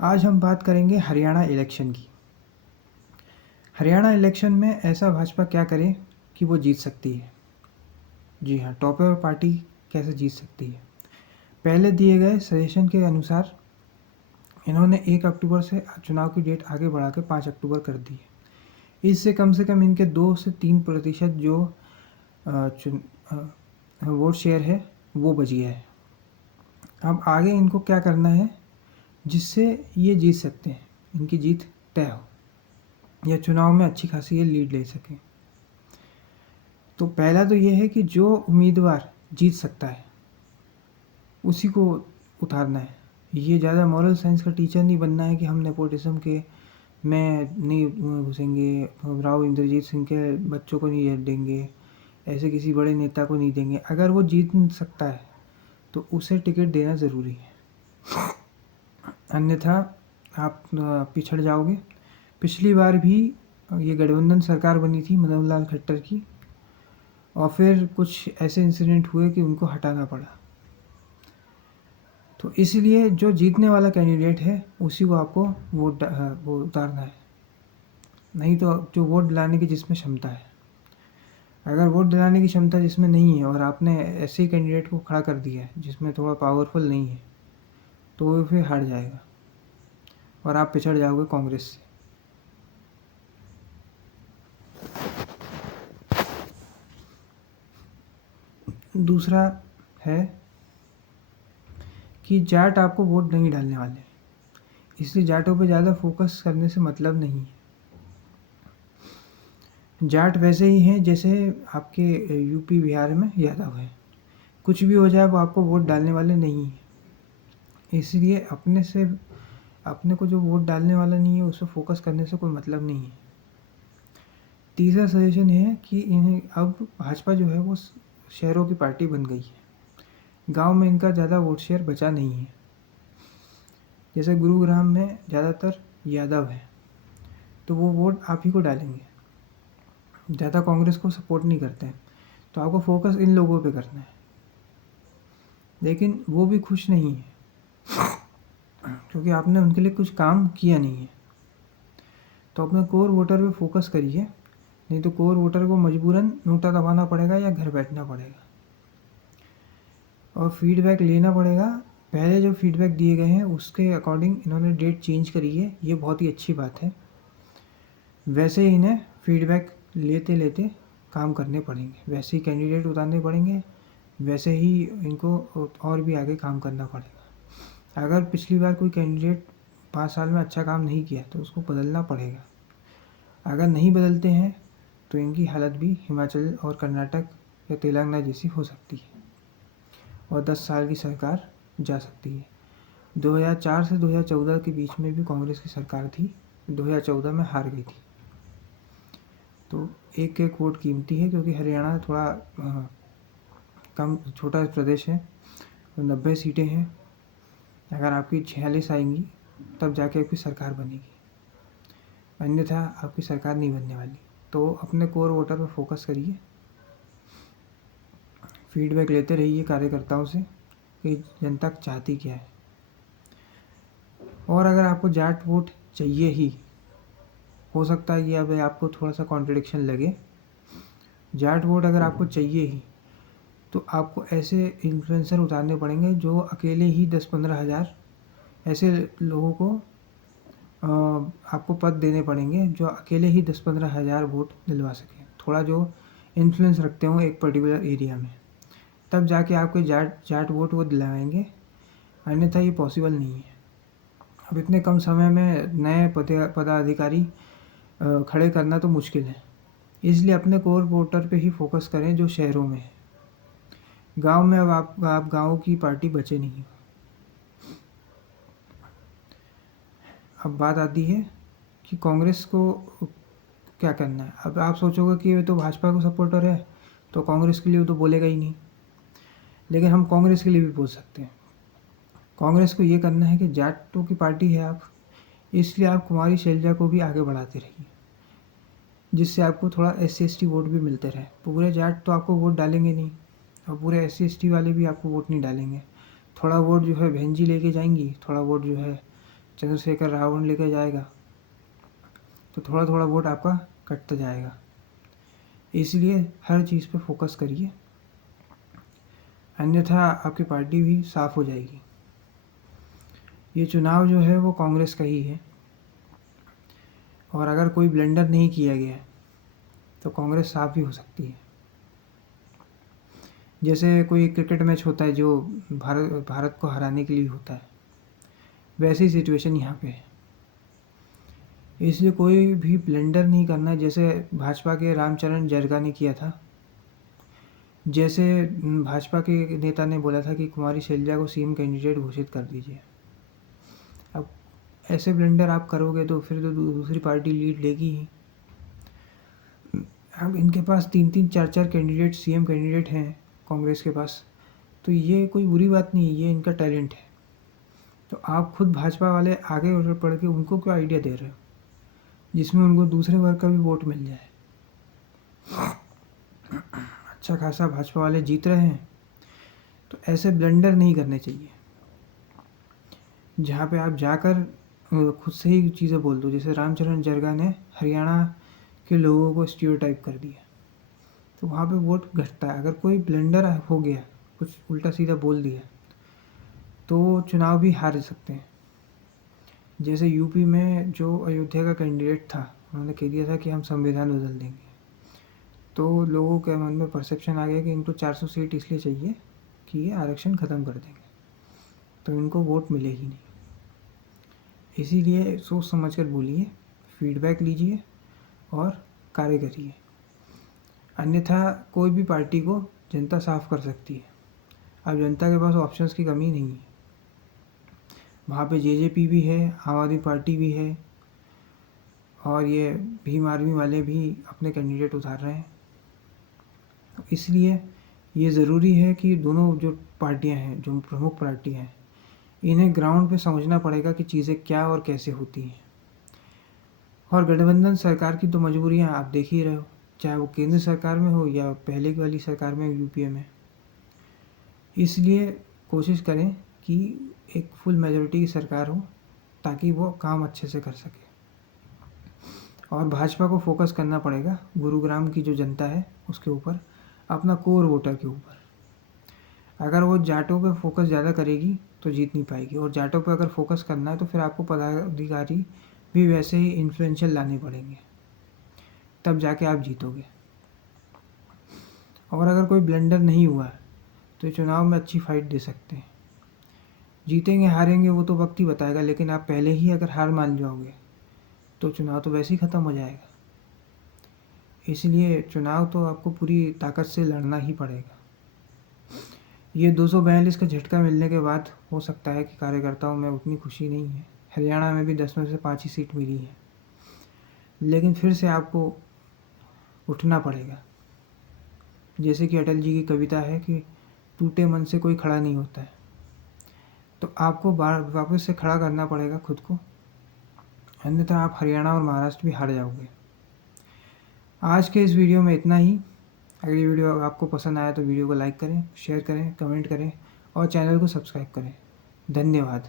आज हम बात करेंगे हरियाणा इलेक्शन की। हरियाणा इलेक्शन में ऐसा भाजपा क्या करे कि वो जीत सकती है। जी हाँ, टॉपर पार्टी कैसे जीत सकती है। पहले दिए गए सजेशन के अनुसार इन्होंने 1 अक्टूबर से चुनाव की डेट आगे बढ़ा के 5 अक्टूबर कर दी है। इससे कम से कम इनके 2 से 3% जो वोट शेयर है वो बच गया है। अब आगे इनको क्या करना है जिससे ये जीत सकते हैं, इनकी जीत तय हो या चुनाव में अच्छी खासी ये लीड ले सकें। तो पहला तो ये है कि जो उम्मीदवार जीत सकता है उसी को उतारना है। ये ज़्यादा मॉरल साइंस का टीचर नहीं बनना है कि हम नेपोटिज्म के में नहीं घुसेंगे, राव इंद्रजीत सिंह के बच्चों को नहीं देंगे, ऐसे किसी बड़े नेता को नहीं देंगे। अगर वो जीत सकता है तो उसे टिकट देना ज़रूरी है, अन्यथा आप पिछड़ जाओगे। पिछली बार भी ये गठबंधन सरकार बनी थी मनोहर लाल खट्टर की, और फिर कुछ ऐसे इंसिडेंट हुए कि उनको हटाना पड़ा। तो इसलिए जो जीतने वाला कैंडिडेट है उसी को आपको वो उतारना है, नहीं तो जो वोट दिलाने की जिसमें क्षमता है। अगर वोट दिलाने की क्षमता जिसमें नहीं है और आपने ऐसे ही कैंडिडेट को खड़ा कर दिया है जिसमें थोड़ा पावरफुल नहीं है, तो वो फिर हार जाएगा और आप पिछड़ जाओगे कांग्रेस से। दूसरा है कि जाट आपको वोट नहीं डालने वाले, इसलिए जाटों पे ज़्यादा फोकस करने से मतलब नहीं है। जाट वैसे ही हैं जैसे आपके यूपी बिहार में यादव हैं, कुछ भी हो जाए वो आपको वोट डालने वाले नहीं हैं। इसलिए अपने को जो वोट डालने वाला नहीं है उस पर फोकस करने से कोई मतलब नहीं है। तीसरा सजेशन है कि इन्हें अब भाजपा जो है वो शहरों की पार्टी बन गई है, गांव में इनका ज़्यादा वोट शेयर बचा नहीं है। जैसे गुरुग्राम में ज़्यादातर यादव हैं तो वो वोट आप ही को डालेंगे, ज़्यादा कांग्रेस को सपोर्ट नहीं करते हैं, तो आपको फोकस इन लोगों पे करना है। लेकिन वो भी खुश नहीं है क्योंकि आपने उनके लिए कुछ काम किया नहीं है। तो अपने कोर वोटर पे फोकस करिए, नहीं तो कोर वोटर को मजबूरन नोटा दबाना पड़ेगा या घर बैठना पड़ेगा और फीडबैक लेना पड़ेगा। पहले जो फीडबैक दिए गए हैं उसके अकॉर्डिंग इन्होंने डेट चेंज करी है, ये बहुत ही अच्छी बात है। वैसे ही इन्हें फीडबैक लेते लेते काम करने पड़ेंगे, वैसे ही कैंडिडेट उतारने पड़ेंगे, वैसे ही इनको और भी आगे काम करना पड़ेगा। अगर पिछली बार कोई कैंडिडेट 5 साल में अच्छा काम नहीं किया तो उसको बदलना पड़ेगा। अगर नहीं बदलते हैं तो इनकी हालत भी हिमाचल और कर्नाटक या तेलंगाना जैसी हो सकती है और 10 साल की सरकार जा सकती है। 2004 से 2014 के बीच में भी कांग्रेस की सरकार थी, 2014 में हार गई थी। तो एक एक वोट कीमती है, क्योंकि हरियाणा थोड़ा कम छोटा प्रदेश है, 90 सीटें हैं। अगर आपकी 46 आएंगी तब जाके आपकी सरकार बनेगी, अन्यथा आपकी सरकार नहीं बनने वाली। तो अपने कोर वोटर पर फोकस करिए, फीडबैक लेते रहिए कार्यकर्ताओं से कि जनता चाहती क्या है। और अगर आपको जाट वोट चाहिए ही, हो सकता है कि अब आपको थोड़ा सा कॉन्ट्रडिक्शन लगे, जाट वोट अगर आपको चाहिए ही तो आपको ऐसे इन्फ्लुएंसर उतारने पड़ेंगे जो अकेले ही 10-15 हज़ार ऐसे लोगों को आपको पद देने पड़ेंगे जो अकेले ही 10-15 हज़ार वोट दिलवा सकें, थोड़ा जो इन्फ्लुएंस रखते हों एक पर्टिकुलर एरिया में, तब जाके आपके जाट वोट वो दिलाएंगे, अन्यथा ये पॉसिबल नहीं है। अब इतने कम समय में नए पदाधिकारी खड़े करना तो मुश्किल है, इसलिए अपने कोर वोटर पे ही फोकस करें जो शहरों में है। गांव में अब आप गांव की पार्टी बचे नहीं हो। अब बात आती है कि कांग्रेस को क्या करना है। अब आप सोचोगे कि ये तो भाजपा को सपोर्टर है तो कांग्रेस के लिए तो बोलेगा ही नहीं, लेकिन हम कांग्रेस के लिए भी बोल सकते हैं। कांग्रेस को ये करना है कि जाटों की पार्टी है आप, इसलिए आप कुमारी शैलजा को भी आगे बढ़ाते रहिए, जिससे आपको थोड़ा SC/ST वोट भी मिलते रहे। पूरे जाट तो आपको वोट डालेंगे नहीं और पूरे SC/ST वाले भी आपको वोट नहीं डालेंगे। थोड़ा वोट जो है बहन जी लेके जाएंगी, थोड़ा वोट जो है चंद्रशेखर रावण लेकर जाएगा तो थोड़ा थोड़ा वोट आपका कटता जाएगा। इसलिए हर चीज़ पे फोकस करिए, अन्यथा आपकी पार्टी भी साफ हो जाएगी। ये चुनाव जो है वो कांग्रेस का ही है, और अगर कोई ब्लेंडर नहीं किया गया तो कांग्रेस साफ भी हो सकती है। जैसे कोई क्रिकेट मैच होता है जो भारत को हराने के लिए होता है, वैसी सिचुएशन यहाँ पे है। इसलिए कोई भी ब्लेंडर नहीं करना, जैसे भाजपा के रामचरण जरगा ने किया था। जैसे भाजपा के नेता ने बोला था कि कुमारी शैलजा को सीएम कैंडिडेट घोषित कर दीजिए। अब ऐसे ब्लेंडर आप करोगे तो फिर तो दूसरी पार्टी लीड लेगी ही। अब इनके पास 3-3, 4-4 कैंडिडेट सीएम कैंडिडेट हैं कांग्रेस के पास, तो ये कोई बुरी बात नहीं है, ये इनका टैलेंट है। तो आप खुद भाजपा वाले आगे बढ़ के उनको क्यों आइडिया दे रहे हो जिसमें उनको दूसरे वर्ग का भी वोट मिल जाए। अच्छा खासा भाजपा वाले जीत रहे हैं, तो ऐसे ब्लंडर नहीं करने चाहिए जहाँ पे आप जाकर खुद से ही चीज़ें बोल दो। जैसे रामचरण जरगा ने हरियाणा के लोगों को स्टीरियोटाइप कर दिया, तो वहाँ पे वोट घटता है। अगर कोई ब्लंडर हो गया, कुछ उल्टा सीधा बोल दिया, तो चुनाव भी हार सकते हैं। जैसे यूपी में जो अयोध्या का कैंडिडेट था, उन्होंने कह दिया था कि हम संविधान बदल देंगे, तो लोगों के मन में परसेप्शन आ गया कि इनको 400 सीट इसलिए चाहिए कि ये आरक्षण ख़त्म कर देंगे, तो इनको वोट मिले ही नहीं। इसीलिए सोच समझ कर बोलिए, फीडबैक लीजिए और कार्य करिए, अन्यथा कोई भी पार्टी को जनता साफ कर सकती है। अब जनता के पास ऑप्शंस की कमी नहीं है, वहाँ पे जेजेपी भी है, आम आदमी पार्टी भी है, और ये भीम आर्मी वाले भी अपने कैंडिडेट उतार रहे हैं। इसलिए ये ज़रूरी है कि दोनों जो पार्टियां हैं, जो प्रमुख पार्टियां हैं, इन्हें ग्राउंड पे समझना पड़ेगा कि चीज़ें क्या और कैसे होती हैं। और गठबंधन सरकार की तो मजबूरियां आप देख ही रहे हो, चाहे वो केंद्र सरकार में हो या पहले वाली सरकार में यूपीए में। इसलिए कोशिश करें कि एक फुल मेजॉरिटी की सरकार हो, ताकि वो काम अच्छे से कर सके। और भाजपा को फोकस करना पड़ेगा गुरुग्राम की जो जनता है उसके ऊपर, अपना कोर वोटर के ऊपर। अगर वो जाटों पे फोकस ज़्यादा करेगी तो जीत नहीं पाएगी, और जाटों पे अगर फोकस करना है तो फिर आपको पदाधिकारी भी वैसे ही इन्फ्लुएंशियल लाने पड़ेंगे, तब जाके आप जीतोगे। और अगर कोई ब्लेंडर नहीं हुआ तो चुनाव में अच्छी फाइट दे सकते हैं। जीतेंगे हारेंगे वो तो वक्त ही बताएगा, लेकिन आप पहले ही अगर हार मान जाओगे तो चुनाव तो वैसे ही ख़त्म हो जाएगा। इसलिए चुनाव तो आपको पूरी ताकत से लड़ना ही पड़ेगा। ये 242 का झटका मिलने के बाद हो सकता है कि कार्यकर्ताओं में उतनी खुशी नहीं है। हरियाणा में भी 10 में से 5 ही सीट मिली है, लेकिन फिर से आपको उठना पड़ेगा। जैसे कि अटल जी की कविता है कि टूटे मन से कोई खड़ा नहीं होता है, तो आपको वापस से खड़ा करना पड़ेगा खुद को, अन्यथा आप हरियाणा और महाराष्ट्र भी हार जाओगे। आज के इस वीडियो में इतना ही। अगर ये वीडियो आपको पसंद आया तो वीडियो को लाइक करें, शेयर करें, कमेंट करें और चैनल को सब्सक्राइब करें। धन्यवाद।